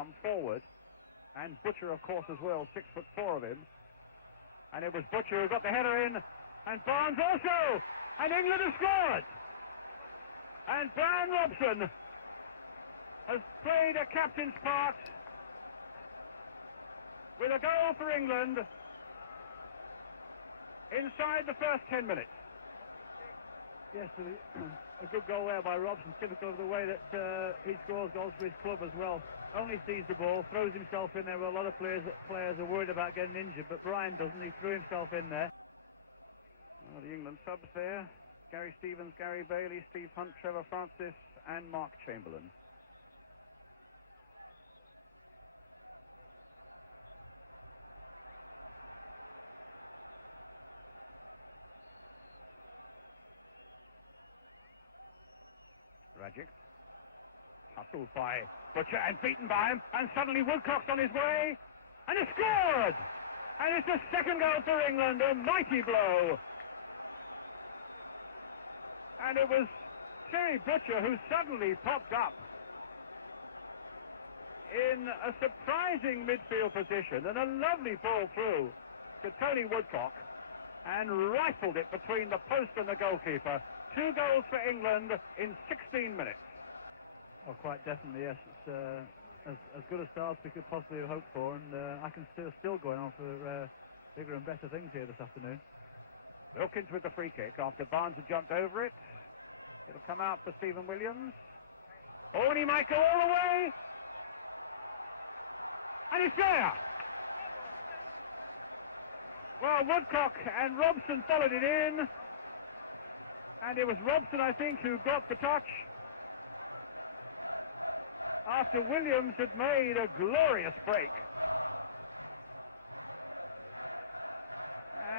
come forward, and Butcher, of course, as well, 6'4" of him. And it was Butcher who got the header in, and Barnes also, and England has scored. And Bryan Robson has played a captain's part with a goal for England inside the first 10 minutes. Yes, a good goal there by Robson, typical of the way that he scores goals for his club as well. Only sees the ball, throws himself in there where a lot of players are worried about getting injured, but Bryan doesn't. He threw himself in there. Well, the England subs there: Gary Stevens, Gary Bailey, Steve Hunt, Trevor Francis, and Mark Chamberlain. Rajic, hustled by Butcher and beaten by him, and suddenly Woodcock's on his way, and he scored! And it's a second goal for England, a mighty blow. And it was Terry Butcher who suddenly popped up in a surprising midfield position, and a lovely ball through to Tony Woodcock, and rifled it between the post and the goalkeeper. 2 goals for England in 16 minutes. Oh, quite definitely, yes. It's as good a start as we could possibly have hoped for, and I can still going on for bigger and better things here this afternoon. Wilkins with the free kick after Barnes had jumped over it. It'll come out for Stephen Williams. Oh, and he might go all the way. And it's there. Well, Woodcock and Robson followed it in. And it was Robson, I think, who got the touch after Williams had made a glorious break.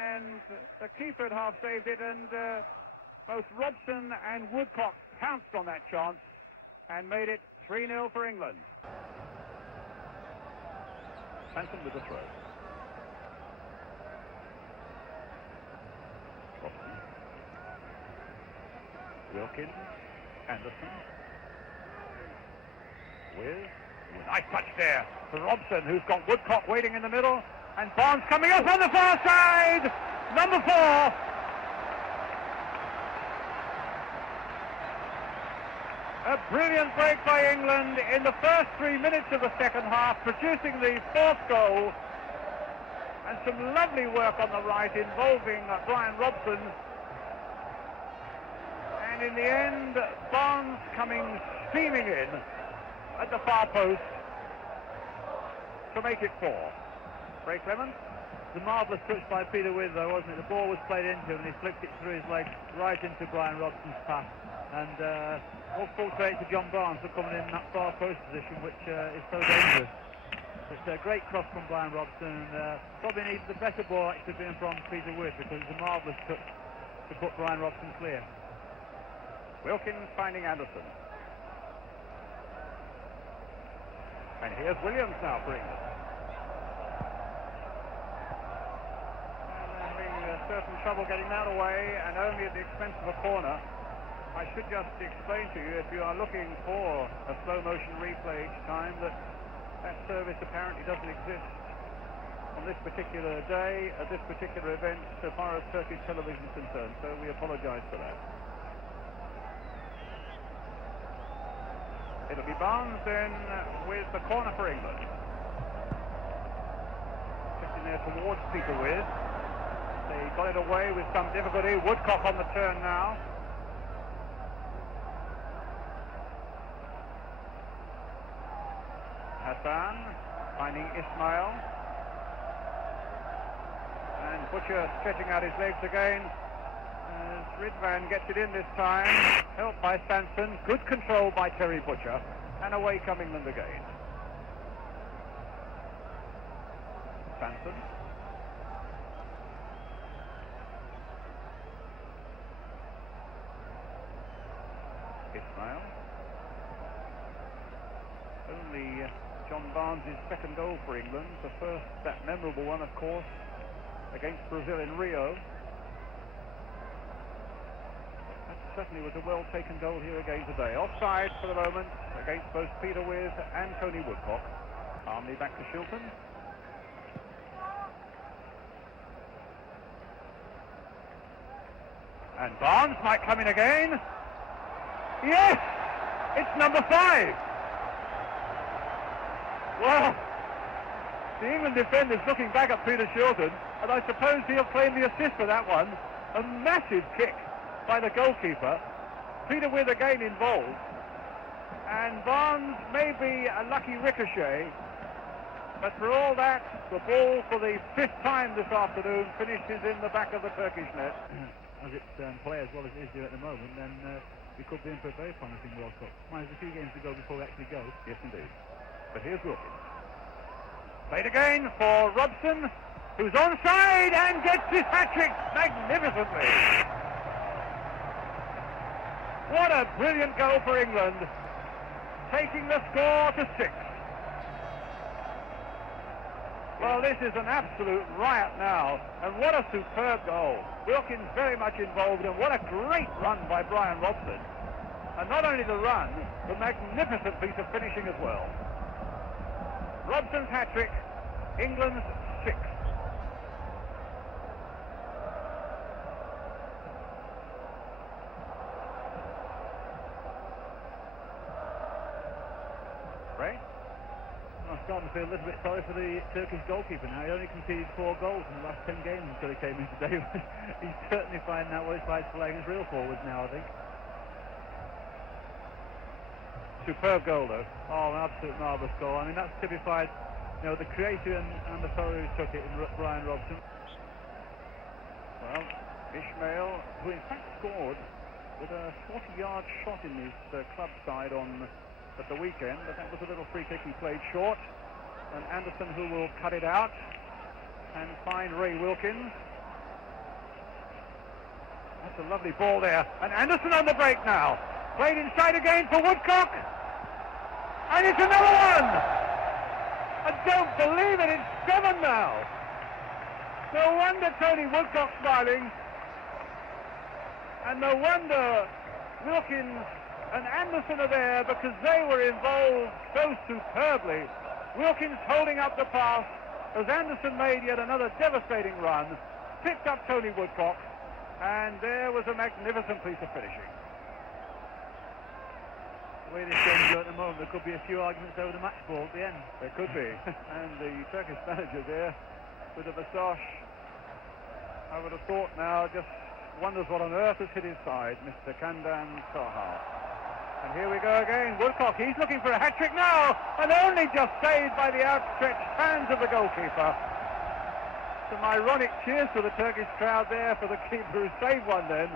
And the keeper had half saved it, and both Robson and Woodcock pounced on that chance and made it 3-0 for England. Sanson with the throw. Robson. Wilkins, Anderson, with a nice touch there for Robson, who's got Woodcock waiting in the middle, and Barnes coming up on the far side, number 4. A brilliant break by England in the first 3 minutes of the second half, producing the 4th goal, and some lovely work on the right involving Bryan Robson. And in the end, Barnes coming steaming in at the far post to make it 4. Ray Clement. The marvellous touch by Peter With, though, wasn't it? The ball was played into him, and he flicked it through his legs right into Bryan Robson's path. And all full credit to John Barnes for coming in that far post position, which is so dangerous. It's a great cross from Bryan Robson, and probably needs the better ball actually being from Peter With, because it's a marvellous touch to put Bryan Robson clear. Wilkins finding Anderson. And here's Williams now for England. And having certain trouble getting that away, and only at the expense of a corner. I should just explain to you, if you are looking for a slow motion replay each time, that service apparently doesn't exist on this particular day, at this particular event, so far as Turkish television is concerned, so we apologise for that. It'll be Barnes then with the corner for England. Getting there towards Peter With. They got it away with some difficulty. Woodcock on the turn now. Hassan finding Ismail. And Butcher stretching out his legs again. Ridvan gets it in this time, helped by Sanson, good control by Terry Butcher, and away come England again. Sanson. Ismail. Only John Barnes' second goal for England, the first, that memorable one, of course, against Brazil in Rio. Certainly was a well-taken goal here again today. Offside for the moment against both Peter With and Tony Woodcock. Calmly back to Shilton. And Barnes might come in again. Yes! It's number 5! Well, the England defender's looking back at Peter Shilton, and I suppose he'll claim the assist for that one. A massive kick by the goalkeeper. Peter With again involved. And Barnes may be a lucky ricochet, but for all that, the ball for the 5th time this afternoon finishes in the back of the Turkish net. As it's play as well as it is doing at the moment, then we could be in for a very promising World Cup. There's a few games to go before we actually go. Yes, indeed. But here's Wilkins. Played again for Robson, who's onside and gets his hat-trick magnificently. What a brilliant goal for England, taking the score to 6. Well, this is an absolute riot now, and what a superb goal. Wilkins very much involved, and what a great run by Bryan Robson. And not only the run, the magnificent piece of finishing as well. Robson's hat-trick, England's 6th. Ray? I'm starting to feel a little bit sorry for the Turkish goalkeeper now. He only conceded 4 goals in the last 10 games until he came in today. He's certainly finding out what it's like playing as real forwards now, I think. Superb goal, though. Oh, an absolute marvellous goal. I mean, that's typified, you know, the creator and the fellow who took it in Bryan Robson. Well, Ismail, who in fact scored with a 40-yard shot in his club side at the weekend, but that was a little free kick he played short. And Anderson, who will cut it out and find Ray Wilkins. That's a lovely ball there. And Anderson on the break now. Played inside again for Woodcock. And it's another one! I don't believe it, it's 7 now. No wonder Tony Woodcock smiling. And no wonder Wilkins and Anderson are there, because they were involved so superbly. Wilkins holding up the pass as Anderson made yet another devastating run, picked up Tony Woodcock, and there was a magnificent piece of finishing. The way this game's going at the moment, there could be a few arguments over the match ball at the end. There could be. And the Turkish manager there with the moustache, I would have thought now, just wonders what on earth has hit his side, Mr. Kandan Sahar. And here we go again. Woodcock, he's looking for a hat-trick now, and only just saved by the outstretched hands of the goalkeeper. Some ironic cheers to the Turkish crowd there for the keeper who saved one then.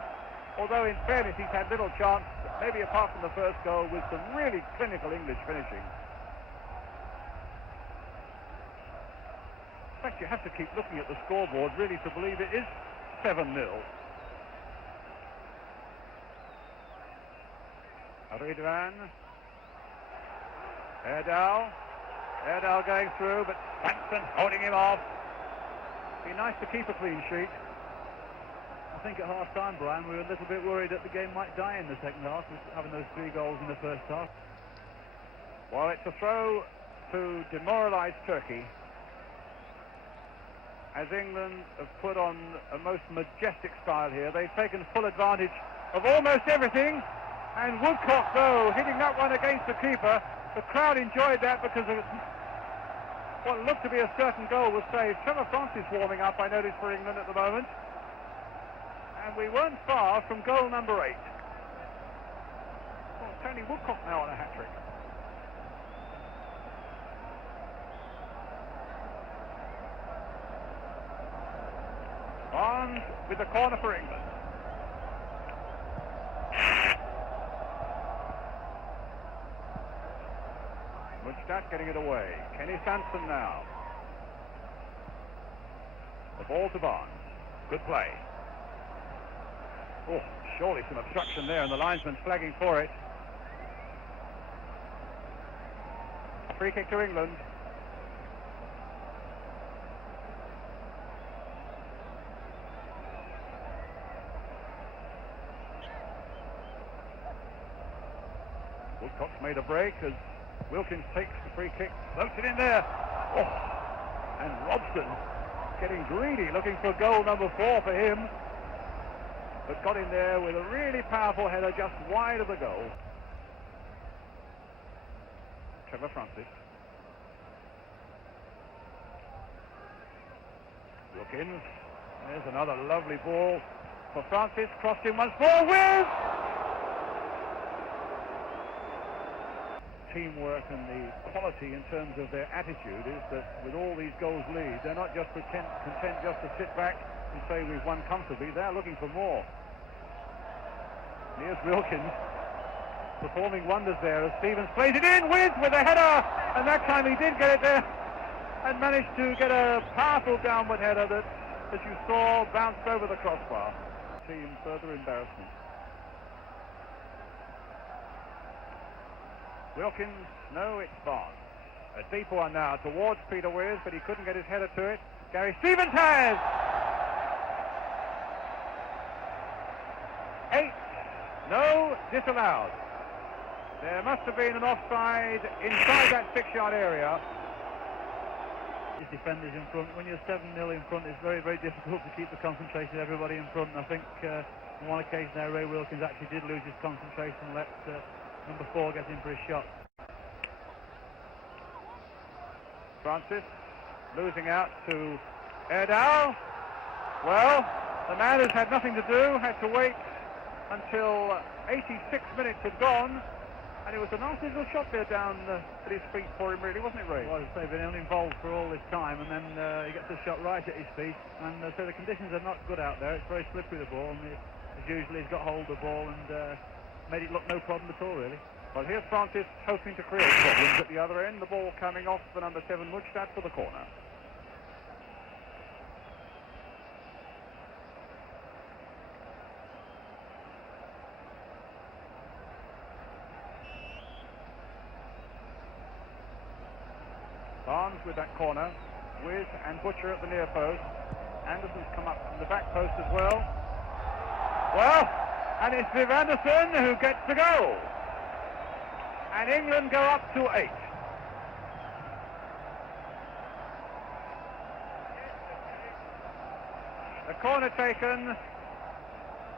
Although in fairness he's had little chance, maybe apart from the first goal, with some really clinical English finishing. In fact, you have to keep looking at the scoreboard really to believe it is 7-0. Ridwan. Erdal going through, but Sampson holding him off. Be nice to keep a clean sheet. I think at half-time, Brian, we were a little bit worried that the game might die in the second half, with having those 3 goals in the first half. Well, it's a throw to demoralise Turkey, as England have put on a most majestic style here. They've taken full advantage of almost everything. And Woodcock, though, hitting that one against the keeper. The crowd enjoyed that because of what looked to be a certain goal was saved. Trevor Francis warming up, I noticed, for England at the moment. And we weren't far from goal number 8. Well, Tony Woodcock now on a hat-trick. Barnes with the corner for England. Mujtat getting it away. Kenny Sanson now. The ball to Barnes. Good play. Oh, surely some obstruction there, and the linesman's flagging for it. Free kick to England. Woodcock's made a break as Wilkins takes the free kick, floats it in there. Oh, and Robson getting greedy, looking for goal number 4 for him. But got in there with a really powerful header just wide of the goal. Trevor Francis. Wilkins. There's another lovely ball for Francis. Crossed in once more with teamwork, and the quality in terms of their attitude is that with all these goals lead, they're not just content just to sit back and say we've won comfortably. They're looking for more. Here's Wilkins performing wonders there as Stevens plays it in with a header, and that time he did get it there and managed to get a powerful downward header that, as you saw, bounced over the crossbar. Team further embarrassment. Wilkins, no, it's Barnes. A deep one now towards Peter Wiz, but he couldn't get his header to it. Gary Stevens has! 8, no, disallowed. There must have been an offside inside that 6-yard area. His defenders in front. When you're 7-0 in front, it's very, very difficult to keep the concentration of everybody in front. And I think on one occasion there, Ray Wilkins actually did lose his concentration and let number 4 gets in for his shot. Francis losing out to Erdal. Well, the man who's had nothing to do had to wait until 86 minutes had gone, and it was a nice little shot there down at his feet for him, really, wasn't it, Ray? Well, as I say, been uninvolved for all this time, and then he gets a shot right at his feet, and so the conditions are not good out there. It's very slippery, the ball, and as usually he's got hold of the ball and made it look no problem at all, really. Well, here's Francis hoping to create problems at the other end. The ball coming off the number 7 Mujtad for the corner. Barnes with that corner. Wiz and Butcher at the near post. Anderson's come up from the back post as well. Well, and it's Viv Anderson who gets the goal. And England go up to 8. The corner taken,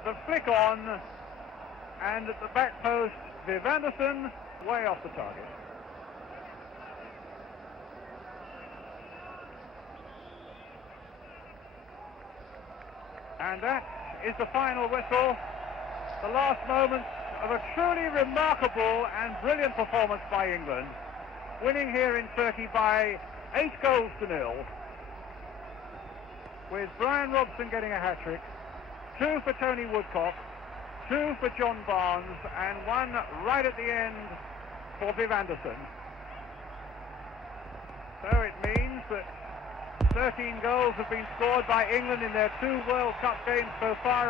the flick on, and at the back post, Viv Anderson way off the target. And that is the final whistle, the last moments of a truly remarkable and brilliant performance by England, winning here in Turkey by 8 goals to 0, with Bryan Robson getting a hat-trick, 2 for Tony Woodcock, 2 for John Barnes, and 1 right at the end for Viv Anderson. So it means that 13 goals have been scored by England in their 2 World Cup games so far.